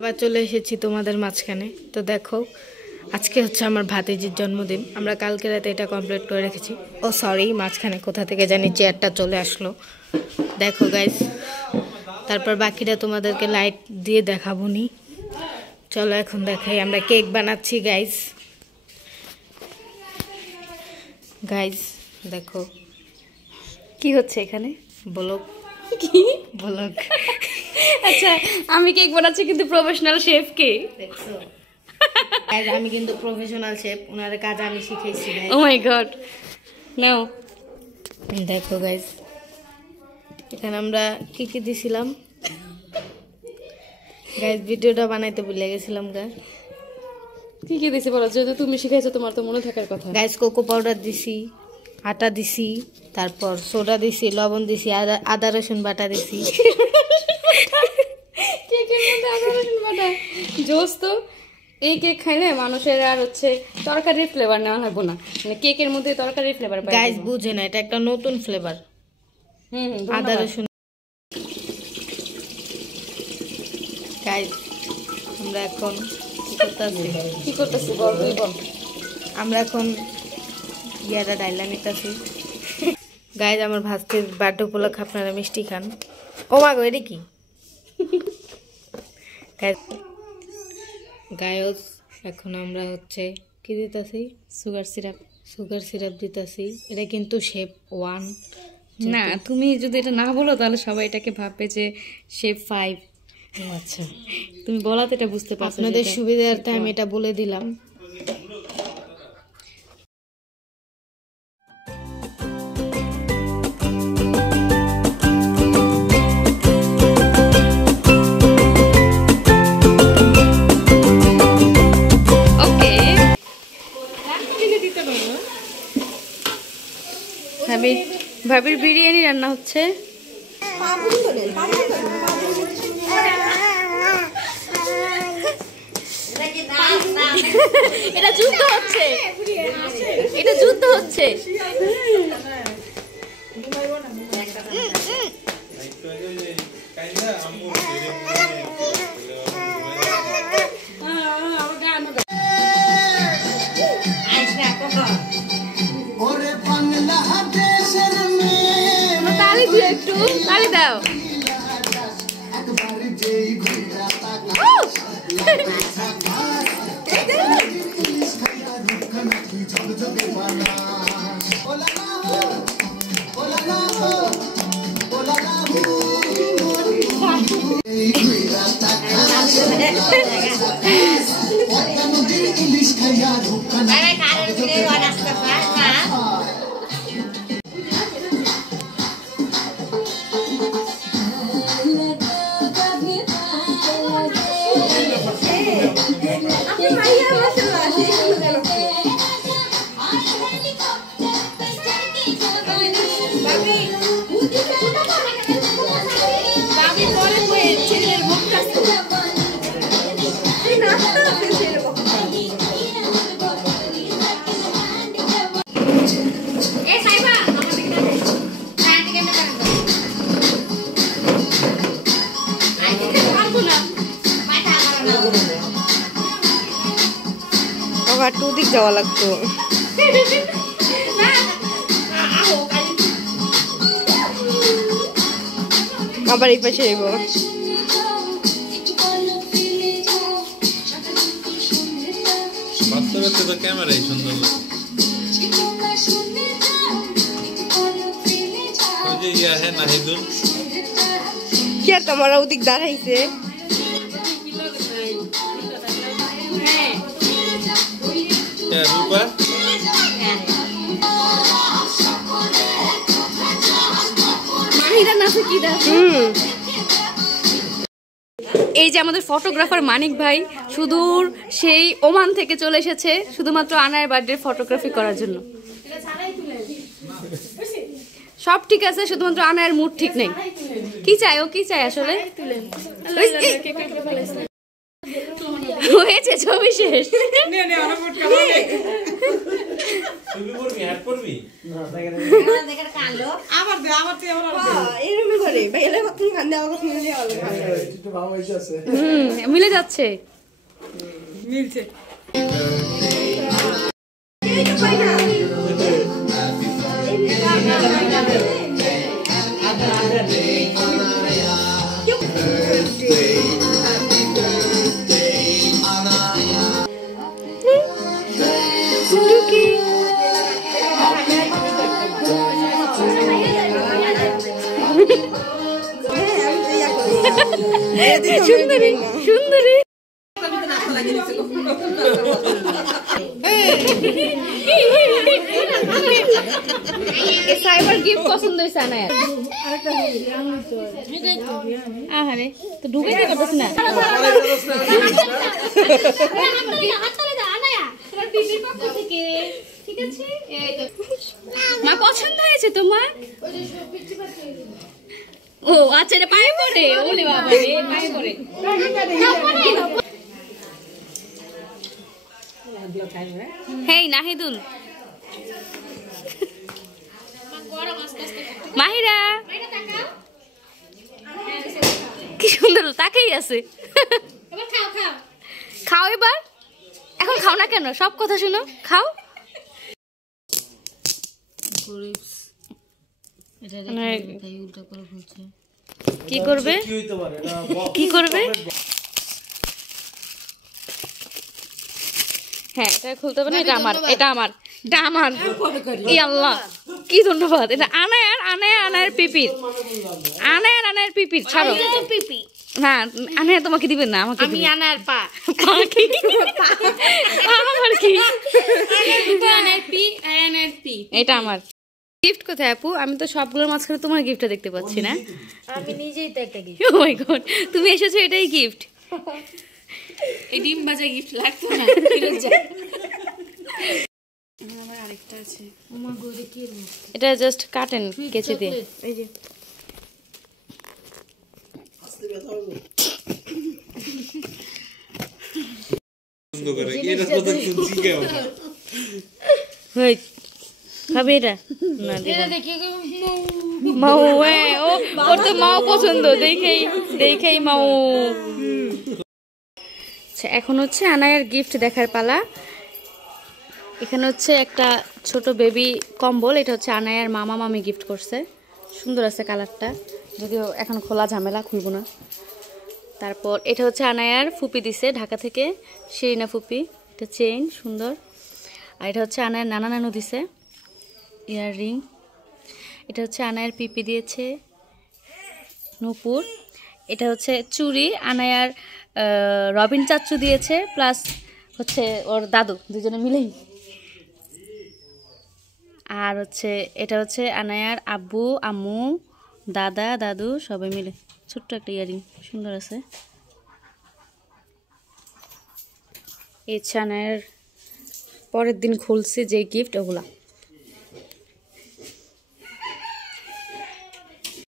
আবার চলে এসেছি তোমাদের মাঝখানে। তো দেখো, আজকে হচ্ছে আমার ভাতিজির জন্মদিন। আমরা কালকে রাতে এটা কমপ্লিট করে রেখেছি। ও সরি, মাঝখানে কোথা থেকে জানি চেয়ারটা চলে আসলো। দেখো গাইস, তারপর বাকিটা তোমাদেরকে লাইট দিয়ে দেখাবো নি। চলো এখন দেখাই, আমরা কেক বানাচ্ছি গাইস। গাইস দেখো কি হচ্ছে এখানে, ব্লগ। কি ব্লগ? আচ্ছা, আমি কেক বানাচ্ছি কিন্তু প্রফেশনাল শেফ কে? দেখছো গাইস, আমি কিন্তু প্রফেশনাল শেফ, ওনার কাজ আমি শিখাইছি গাইস। ও মাই গড, নাও দেখো গাইস, এখানে আমরা কি কি দিছিলাম গাইস, ভিডিওটা বানাইতে ভুলে গেছিলাম গাইস। কি কি দিছি বলো, যেহেতু তুমি শিখাইছো তোমার তো মনে থাকার কথা। গাইস কোকো পাউডার দিছি, আটা দিছি, তারপর সোডা দিছি, লবণ দিছি, আদা রসুন বাটা দিছি। কেকের মধ্যে আদা রসুন বাটা, জোস তো। এই কেক খাইলে মানুষের আর হচ্ছে তরকারির ফ্লেভার নেওয়া লাগবো না, মানে কেকের মধ্যে তরকারির ফ্লেভার পাই। গাইস বুঝে না, এটা একটা নতুন ফ্লেভার। আদা রসুন। গাইস আমরা এখন কি করতেছি বল, তুই বল। আমরা এখন ইয়াটা ডাইলা নিতেছি। গাইজ আমার ভাস্তির বার্থডে উপলক্ষে আপনারা মিষ্টি খান। ও মা গো, এটা কি গায়স? এখন আমরা হচ্ছে কি দিতেছি, সুগার সিরাপ। সুগার সিরাপ দিতেছি। এটা কিন্তু শেপ 1 না, তুমি যদি এটা না বলো তাহলে সবাই এটাকে ভাববে যে শেপ 5। আচ্ছা, তুমি বলাতে এটা বুঝতে পারছো। আপনাদের সুবিধার্থে আমি এটা বলে দিলাম। ভাবির বিরিয়ানি রান্না হচ্ছে। এটা যুদ্ধ হচ্ছে, এটা যুদ্ধ হচ্ছে। তালি দিও, একটু তালি দাও। আবার টু দিক যাওয়া লাগতো। আবার এই পাশে যাবো। বাস্তবে তো ক্যামেরাই সুন্দর লাগে। ওই যে ইয়া হ্যাঁ নাহিদুল কি আর তোমার ওদিক দাঁড়াইছে। হ্যাঁ রূপা, এই যে আমাদের ফটোগ্রাফার মানিক ভাই সুদূর সেই ওমান থেকে চলে এসেছে শুধুমাত্র আনায়ের বার্থডে ফটোগ্রাফি করার জন্য। সব ঠিক আছে, শুধুমাত্র আনায়ের মুড ঠিক নেই। কি চাই ও, কি চাই আসলে? হয়েছে হয়েছে ছবি শেষ। তুমি করবি হ্যাট করবি মিলে যাচ্ছে। সুন্দরী সুন্দরী। সাইবার গিফট পছন্দ হয়েছে না? আরে তো ঢুকে দিতে পারতেছ না। মা পছন্দ হয়েছে তোমার? ও আচ্ছা, এটা পায়ে পড়ে। ওলে বাবা রে, পায়ে পড়ে। হেই নাহিদুল, মাহিরা কি সুন্দর তাকেই আছে। খাও এবার। এখন খাও না কেন? সব কথা শুনো, খাও। কি করবে কি করবে? হ্যাঁ, এটা খুলতে হবে না। এটা আমার, এটা আমার, এটা আমার। ই আল্লাহ, কি ধন্যবাদ। এটা আনায়ার পিপির, আনায়ার পিপির। ছাড়ো পিপি। হ্যাঁ, আনায়া তোমাকে দিবেন না, আমাকে। আমি আনায়ার পা। পা কি? আমার কি? এটা আমার গিফট। কোথায় আপু? আমি তো সবগুলোর মাঝখানে তোমার গিফটটা দেখতে পাচ্ছি না। আমি নিজেই তো একটা গিফট। ও মাই গড, তুমি এসেছো, এটাই গিফট। এই ডিম ভাজা গিফট লাগতো না। আরেকটা আছে। ওমা গরে কি? এটা জাস্ট কাটেন কেচে দিয়ে। এই যে সুন্দর করে এটা তো খুঁজি কেউ হই খাবে এটা না? এটা দেখি মাও। ও ওর তো মাও পছন্দ, দেখেই মাও। আচ্ছা, এখন হচ্ছে আনায়ার গিফট দেখার পালা। এখানে হচ্ছে একটা ছোট বেবি কম্বল। এটা হচ্ছে আনায়ার মামা মামি গিফট করছে। সুন্দর আছে কালারটা, যদিও এখন খোলা ঝামেলা, খুলবো না। তারপর এটা হচ্ছে আনায়ার ফুপি দিছে ঢাকা থেকে, শিরিনা ফুপি। এটা চেইন সুন্দর। আর এটা হচ্ছে আনায়ার নানা নানু দিছে ইয়াররিং। এটা হচ্ছে আনায়ার পিপি দিয়েছে নূপুর। এটা হচ্ছে চুড়ি আনায়ার রবিন চাচ্চু দিয়েছে, প্লাস হচ্ছে ওর দাদু, দুজনে মিলেই। আর হচ্ছে এটা হচ্ছে আনায়ার আব্বু আম্মু দাদা দাদু সবাই মিলে ছোট্ট একটা ইয়ারিং, সুন্দর আছে। এই আনায়ার পরের দিন খুলছি যে গিফট ওগুলা।